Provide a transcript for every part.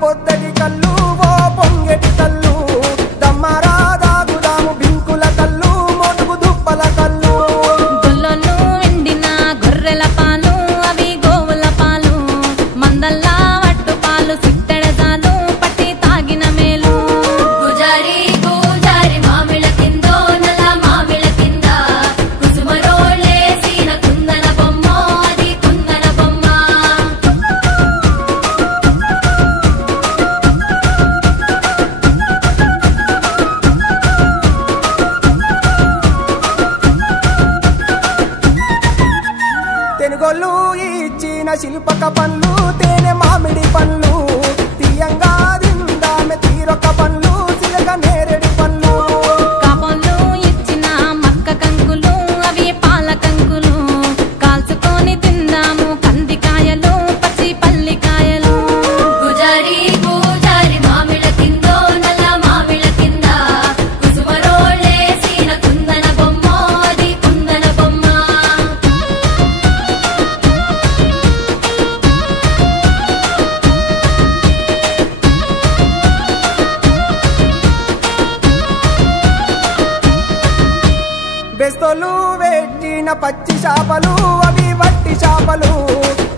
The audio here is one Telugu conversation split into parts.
పొద్దటి కళ్ళు ఓ పొంగెటి కళ్ళు దమ్మరా దాగుదాము బింకుల కళ్ళు మోటుకు దుప్పల కళ్ళు గొల్లలు ఎండిన గొర్రెల పాలు అవి గోవుల పాలు మందల్లా వట్టు పాలు సిట్టెడజాలు పట్టి తాగిన మేలు గుజారి గుజారి మామిళ్ళ కిందో నల్ల మామిళ్ళ కింద కుసుమరోళ్ళేసిన కుందన బొమ్మ అది కుందన బొమ్మ తెనుగొల్లు ఇచ్చిన శిల్పక పండ్లు తేనె మామిడి పండ్లు తీయంగా దిందామె తీరొక పండ్లు చిలక నేరేడు పండ్లు కాపంలు ఇచ్చిన మక్క కంకులు అవి పాల కంకులు కాల్చుకొని తిందాము కందికాయలు పచ్చి పల్లికాయలు గుజారి గుజారి మామిళ్ళ కిందో నల్ల మామిళ్ళ కింద కుసుమరోళ్ళేసిన కుందన బొమ్మ అది కుందన బొమ్మ బెస్తోలు పెట్టిన పచ్చి చేపలు అవి వట్టి చేపలు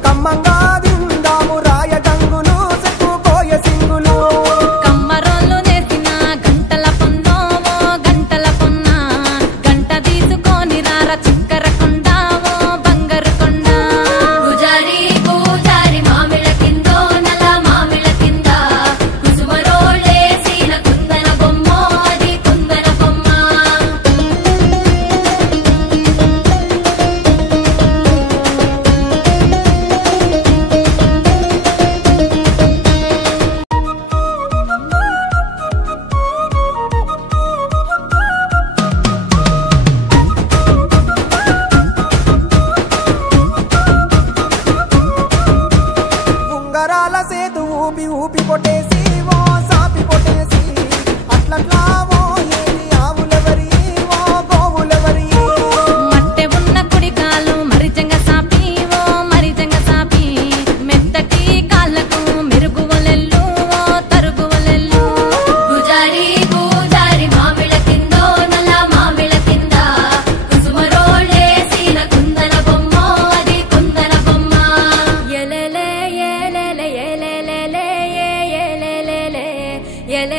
కమ్మంగా దిందాము రాయ గంగులు చెక్కు కోయ సింగులు కమ్మరోళ్ళు నేసిన గంటల పొన్నో ఓ గంటల పొన్న గంట తీసుకొని రార చిక్కర కొండ ఓ బంగారు కొండ గుజారి గుజారి మామిళ్ళ కిందో నల్ల మామిళ్ళ కింద కుసుమరోళ్ళేసిన కుందన బొమ్మ అది కుందన బొమ్మ ఉంగరాల సేతు ఊపి ఊపి కొట్టేసి ఓ సాపి కొట్టేసి అట్లట్లా ఓ ఏది ఆవులెవరి ఓ గోవులెవరి మట్టె ఉన్న కుడికాలు మరిజంగ సాపి ఓ మరిజంగ సాపి మెత్తటి కాళ్ళకు మెరుగువలెల్లు ఓ తరుగువలెల్లు గుజారి గుజారి మామిళ్ళ కిందో నల్ల మామిళ్ళ కింద కుసుమరోళ్ళేసిన కుందన బొమ్మ అది కుందన బొమ్మ ఎలెలే ఎలెలే ఎలెలే ఎలెలే